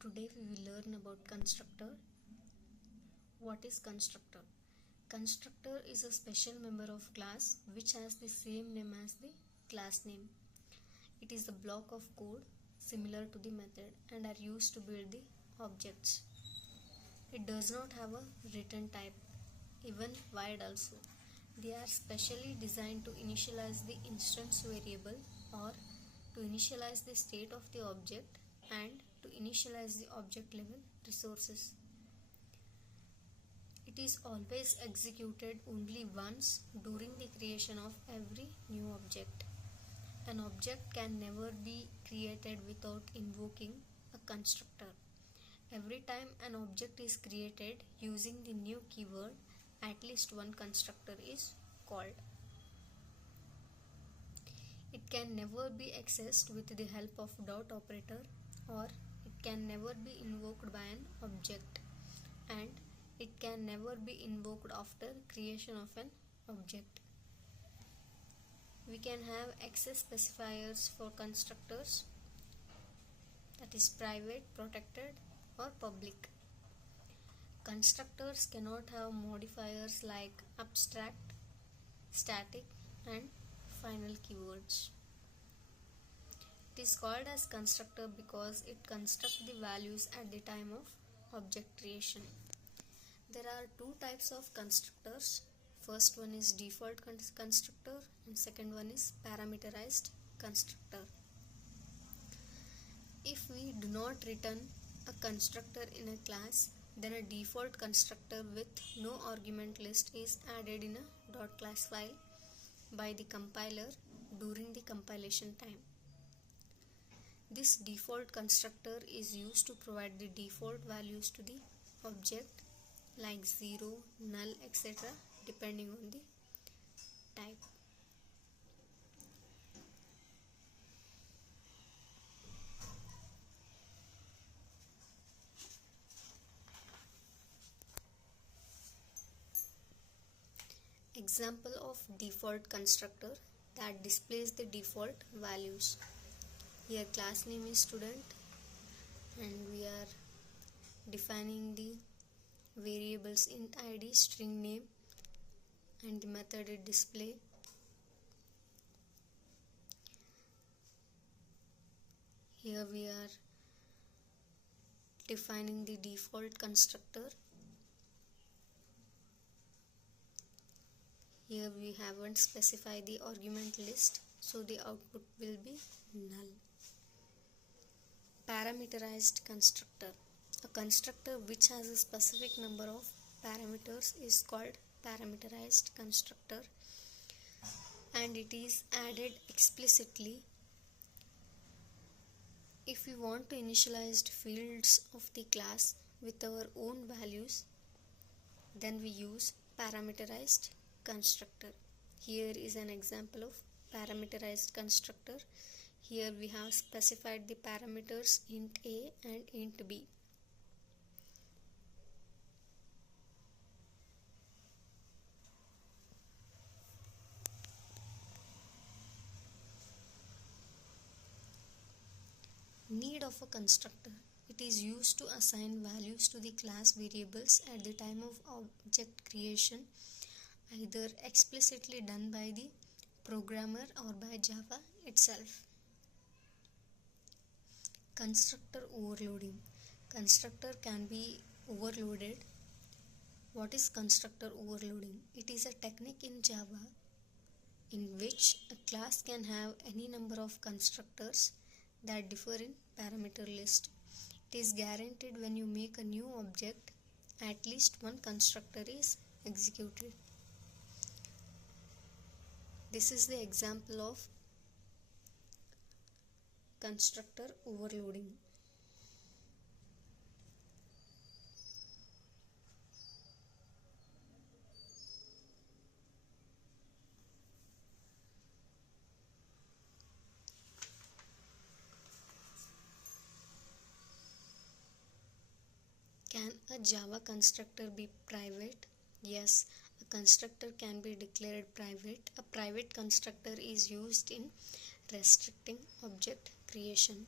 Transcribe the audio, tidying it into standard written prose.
Today we will learn about constructor. What is constructor? Constructor is a special member of class which has the same name as the class name. It is a block of code similar to the method and are used to build the objects. It does not have a written type, even void also. They are specially designed to initialize the instance variable or to initialize the state of the object and to initialize the object level resources. It is always executed only once during the creation of every new object. An object can never be created without invoking a constructor. Every time an object is created using the new keyword, at least one constructor is called. It can never be accessed with the help of dot operator, or it can never be invoked by an object, and it can never be invoked after creation of an object. We can have access specifiers for constructors, that is private, protected or public. Constructors cannot have modifiers like abstract, static and final keywords. It is called as constructor because it constructs the values at the time of object creation. There are two types of constructors. First one is default constructor and second one is parameterized constructor. If we do not return a constructor in a class, then a default constructor with no argument list is added in a .class file by the compiler during the compilation time. This default constructor is used to provide the default values to the object like 0, null, etc. depending on the type. Example of default constructor that displays the default values. Here class name is student and we are defining the variables int id, string name and the method is display. Here we are defining the default constructor. Here we haven't specified the argument list, so the output will be null. Parameterized constructor. A constructor which has a specific number of parameters is called parameterized constructor, and it is added explicitly if we want to initialize fields of the class with our own values. Then we use parameterized constructor. Here is an example of parameterized constructor. Here we have specified the parameters int a and int b. Need of a constructor. It is used to assign values to the class variables at the time of object creation, either explicitly done by the programmer or by Java itself. Constructor overloading. Constructor can be overloaded. What is constructor overloading? It is a technique in Java in which a class can have any number of constructors that differ in parameter list. It is guaranteed when you make a new object, at least one constructor is executed. This is the example of constructor overloading. Can a Java constructor be private? Yes, a constructor can be declared private. A private constructor is used in restricting object creation.